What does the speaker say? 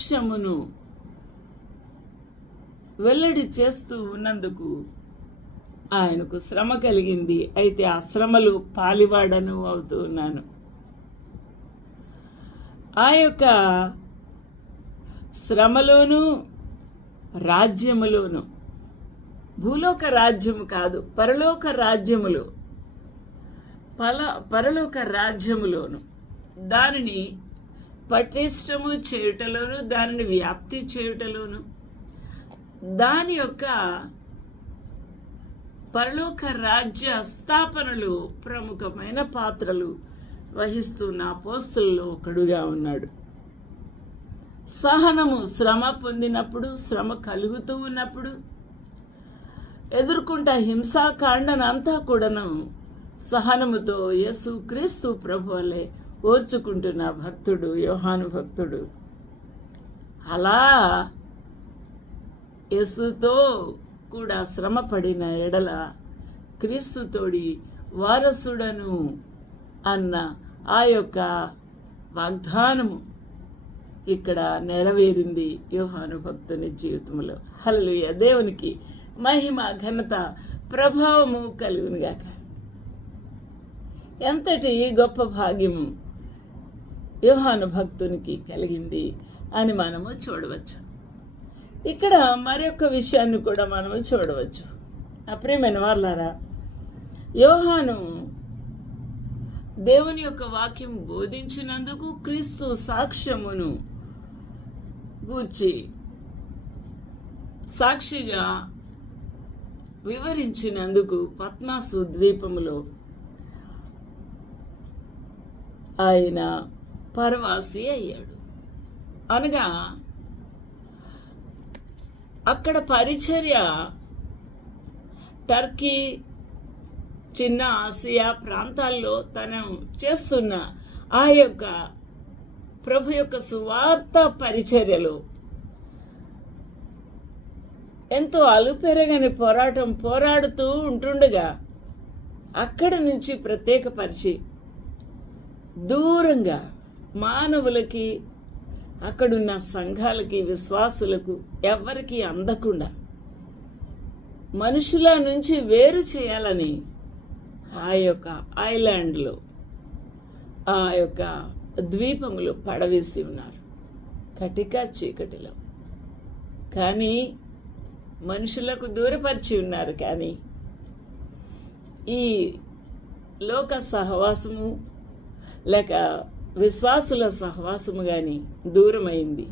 సాక్ష్యమును వెల్లడి చేస్తూ ఉన్నందుకు ఆయనకు శ్రమ కలిగింది. అయితే ఆ శ్రమలు పాలివాడను అవుతూ ఉన్నాను. ఆ యొక్క శ్రమలోను రాజ్యములోను, భూలోక రాజ్యము కాదు, పరలోక రాజ్యములో, పరలోక రాజ్యములోను దానిని పటిష్టము చేయుటలోను, దానిని వ్యాప్తి చేయుటలోను, దాని యొక్క పరలోక రాజ్య స్థాపనలు ప్రముఖమైన పాత్రలు వహిస్తున్న అపోస్తలులో ఒకడుగా ఉన్నాడు. సహనము శ్రమ పొందినప్పుడు, శ్రమ కలుగుతూ ఉన్నప్పుడు ఎదుర్కొంట హింసాకాండనంతా కూడాను సహనముతో యేసు క్రీస్తు ప్రభు వలె ఓర్చుకుంటున్న భక్తుడు యోహాను భక్తుడు. అలా యేసుతో కూడా శ్రమ పడిన ఎడల క్రీస్తుతోడి వారసుడను అన్న ఆ యొక్క వాగ్దానము ఇక్కడ నెరవేరింది యోహాను భక్తుని జీవితంలో. హల్లెలూయా! దేవునికి మహిమ, ఘనత, ప్రభావము కలుగునుగాక. ఎంతటి గొప్ప భాగ్యము యోహాను భక్తునికి కలిగింది అని మనము చూడవచ్చు. ఇక్కడ మరొక విషయాన్ని కూడా మనము చూడవచ్చు. నా ప్రియమైన వారలారా, యోహాను దేవుని యొక్క వాక్యం బోధించినందుకు, క్రీస్తు సాక్ష్యమును గూర్చి సాక్షిగా వివరించినందుకు పద్మాసు ద్వీపములో ఆయన పరవాసి అయ్యాడు. అనగా అక్కడ పరిచర్య టర్కీ, చిన్న ఆసియా ప్రాంతాల్లో తను చేస్తున్న ఆ యొక్క ప్రభు యొక్క సువార్త పరిచర్యలో ఎంతో అలుపెరగని పోరాడుతూ ఉంటుండగా అక్కడి నుంచి ప్రత్యేకపరిచి దూరంగా మానవులకి, అక్కడున్న సంఘాలకి, విశ్వాసులకు ఎవ్వరికి అందకుండా మనుషుల నుంచి వేరు చేయాలని ఆ యొక్క ఐలాండ్లో, ఆ యొక్క ద్వీపములు పడవేసి ఉన్నారు కటిక చీకటిలో. కానీ మనుషులకు దూరపరిచి ఉన్నారు. కానీ ఈ లోక సహవాసము లేక విశ్వాసుల సహవాసము కానీ దూరమైంది.